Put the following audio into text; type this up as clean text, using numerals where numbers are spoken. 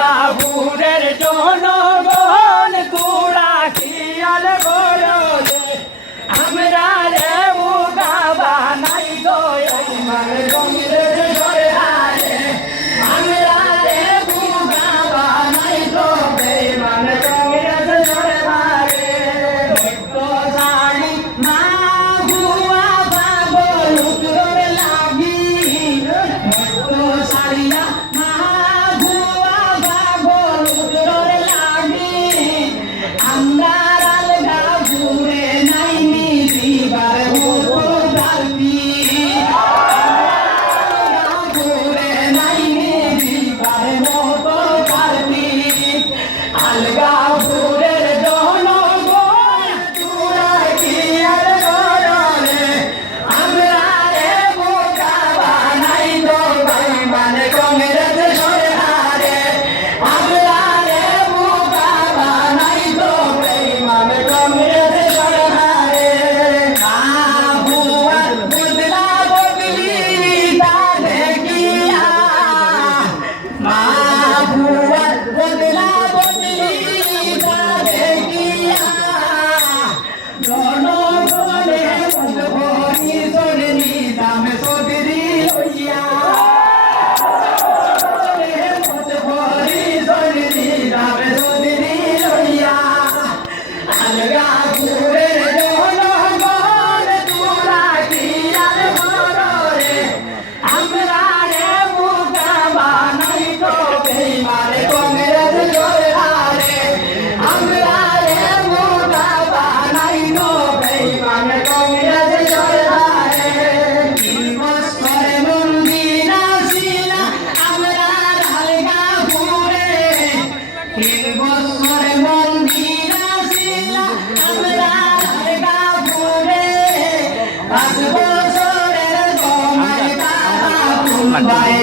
আলগাপুরের জনগণ কুড়া শিয়াল বড়লে আমরা রে মুগা বানাই গো আমার রঙের ঝরে হারে আমরা রে মুগা বানাই গো বেমান রঙের ঝরে হারে তো জানি মা হুয়া পাগল উত্তর লাগি তো সারিয়া মা হুয়া পাগল উত্তর লাগি আমরা আলগাপুরে নাই নিদিবার মতো ডাকি আলগাপুরে নাই নিদিবার মতো ডাকি আলগাপুরের জনগণ তোরা কি আর করলে আমরা রে বোকা বানাই দো বেঈমান কংগ্রেস সরকারে আমরা রে বোকা বানাই দো বেঈমান কংগ্রেস সরকারে আবুয়ার বদলা বদলি তা দেখিয়া আবুয়ার বদলা বদলি তা দেখিয়া জনগণে মত ভরি চলনি দাম চৌধুরী হইয়া মত ভরি চলনি দাম চৌধুরী হইয়া আলগাপুরের জনগণ তোরা কি আর করলে আমরা রে মুগা বানাই তো বেঈমান কংগ্রেস সরকারে আমরা রে মুগা বানাই তো বেঈমান কংগ্রেস সরকারে 3 বছর মন্দির আসিলা আমরা আলগাপুরে 3 বছর মন্দির আসিলা আমরা আলগাপুরে 5 বছরের সময় তারা মুম্বাই